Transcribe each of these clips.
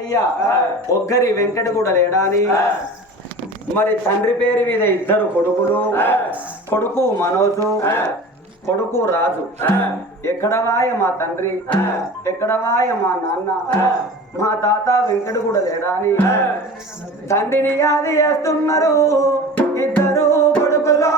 అయ్యా ఒక్కరి వెంకట కూడా లేడాని మరి తండ్రి పేరు మీద ఇద్దరు కొడుకులు, కొడుకు మనోజు, కొడుకు రాజు. ఎక్కడవాయ మా తండ్రి, ఎక్కడవాయ మా నాన్న, మా తాత వెంకట కూడా లేడాని తండ్రిని యాది చేస్తున్నారు ఇద్దరు కొడుకులో.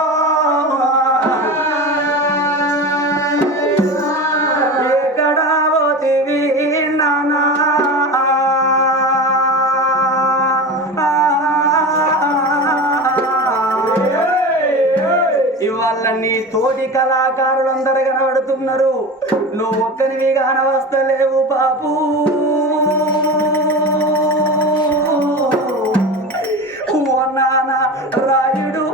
ఇవాళ నీ తోటి కళాకారులందరూ కనబడుతున్నారు, నువ్వు ఒక్కనివి కానవస్తలేవు బాబు. ఓ నాన్న రాయుడు,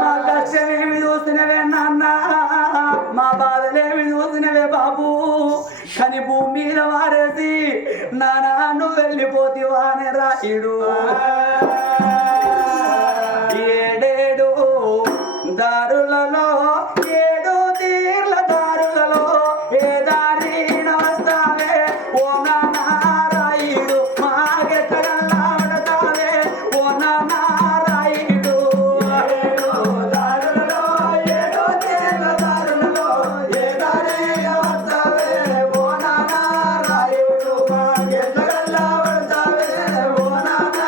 మా కష్టమేమి చూసినవే నాన్న, మా బాధలేమి చూసినవే బాబు. కని భూమి మీద వారేసి నాన్న వెళ్ళిపోతివానే రాయుడు. ఏడేడు దారులలో, ఏడు తీర్ల దారులలో ఏ దారిన వస్తావే ఓ నాన్న రాయుడు, మాకెట్టగల్లాడతావే ఓ నాన్న రాయుడు. ఏడు దారులలో, ఏడు తీర్ల దారులలో ఏ దారిన వస్తావే ఓ నాన్న రాయుడు, మాకెట్టగల్లాడతావే ఓ నాన్న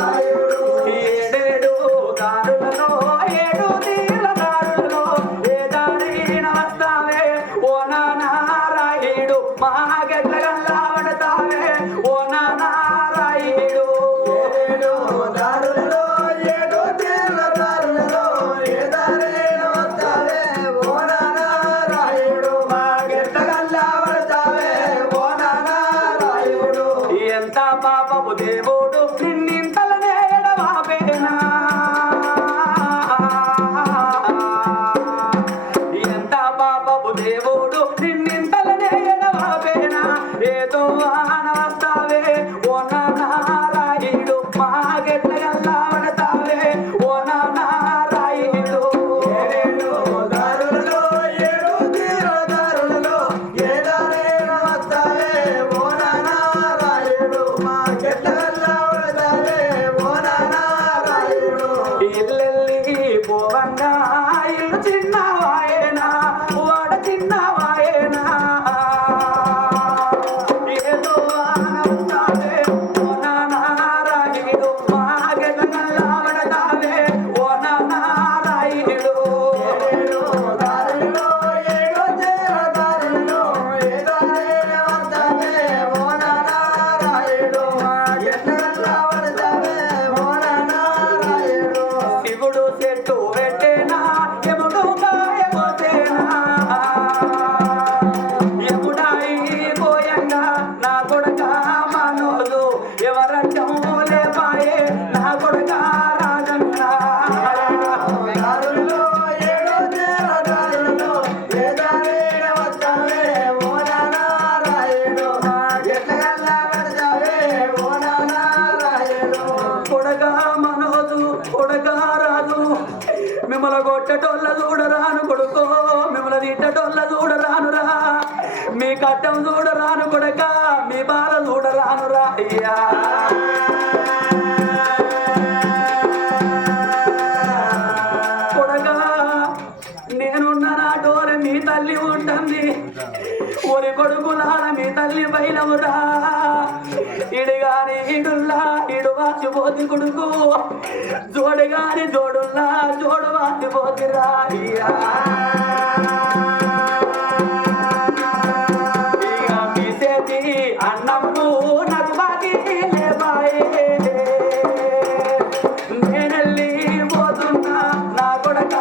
రాయుడు. ఏడేడు దారులలో, ఏడు తీర్ల దారులలో ఏ దారిన వస్తావే ఓ నాన్న రాయుడు, మాకెట్టగల్లాడతావే ఓ నాన్న రాయుడు. ఏడు దారులలో, ఏడు తీర్ల దారులలో ఏ దారిన వస్తావే ఓ నాన్న రాయుడు, మాకెట్టగల్లాడతావే ఓ నాన్న రాయుడు. ఎంత పాపపు దేవుడు నిన్నింతలనే ఎడబాపేనా, ఎంత పాపపు దేవుడు నిన్నింతలనే ఎడబాపేనా. ఏదో వాన వస్తావే ఓ నాన్న రాయుడు, మాకెట్టగల్లాడతావే ఓ నాన్న రాయుడు. ఏడు దారులలో, ఏడు తీర్ల దారులలో ఏ దారిన వస్తావే ఓ నాన్న రాయుడు, మాకెట్టగల్లాడతావే ఓ నాన్న రాయుడు. ఇల్లెల్లికి పోవంగా ఇల్లు చిన్నవాయేనా, వాడ చిన్నవాయేనా. ఏదో వాన వస్తావే ఓ నాన్న రాయుడు, మాకెట్టగల్లాడతావే ఓ నాన్న రాయుడు. ఏడు దారులలో, ఏడు తీర్ల దారులలో ఏ దారిన వస్తావే ఓ నాన్న రాయుడు, మాకెట్టగల్లాడతావే ఓ నాన్న రాయుడు. శివుడు చెట్టు పెట్టేనా, ఎముడు కాయపోతేనా, ఎముడాయి పోయంగా నా కొడుక మనోజు, ఎవరట్టం లేపాయే నా కొడుక రాజన్న. దారులలో, ఏడు తీర్ల దారులలో ఏ దారిన వస్తావే ఓ నాన్న రాయుడు, మాకెట్టగల్లాడతావే ఓ నాన్న రాయుడు. కొడక మనోజు, కొడక రాజు, మిమ్మల్ని కొట్టటోళ్ళ చూడరాను కొడుకో, మిమ్మల్ని తిట్టటోళ్ళ చూడరానురా, మీ కట్టం చూడరాను కొడక, మీ బాల చూడరానురా అయ్యా. కొడక నేనున్న నాటోరే మీ తల్లి ఉంటుంది, ఒరి కొడుకులాల మీ తల్లి బయలవురా. ఇడుగాని ఇడుల్లా ఇడు వాసిపోతి కొడుకు, జోడుగాని జోడుల్లా జోడు వాసిపోతిరా అయ్యా. ఇక మీ చేతి అన్నము నాకు బాకి లేపాయే, నేనెళ్ళి పోతున్నా నా కొడక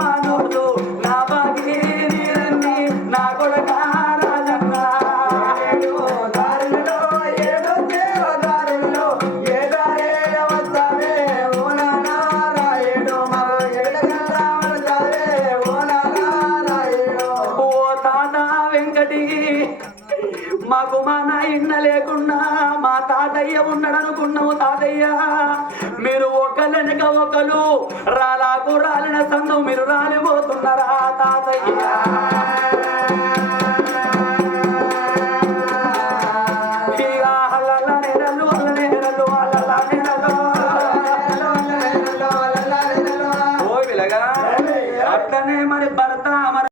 మనోజు, నా బాకి నీరన్ని నా కొడక రాజన్న. ఏడు దారులలో, ఏడు తీర్ల దారులలో ఏ దారిన వస్తావే ఓ నాన్న రాయుడు, మాకెట్టగల్లాడతావే ఓ నాన్న రాయుడు. ఓ తాత వెంకటి, మాకు మా నాయన లేకున్నా మా తాతయ్య ఉన్నాడనుకున్నాము. తాతయ్య మీరు ఒకళ్ళనక ఒకరు రాలాకు రాలిన సందు మీరు రాలిపోతున్నారా తాతయ్య. పిల్లగా అట్లనే మరి భర్త మరి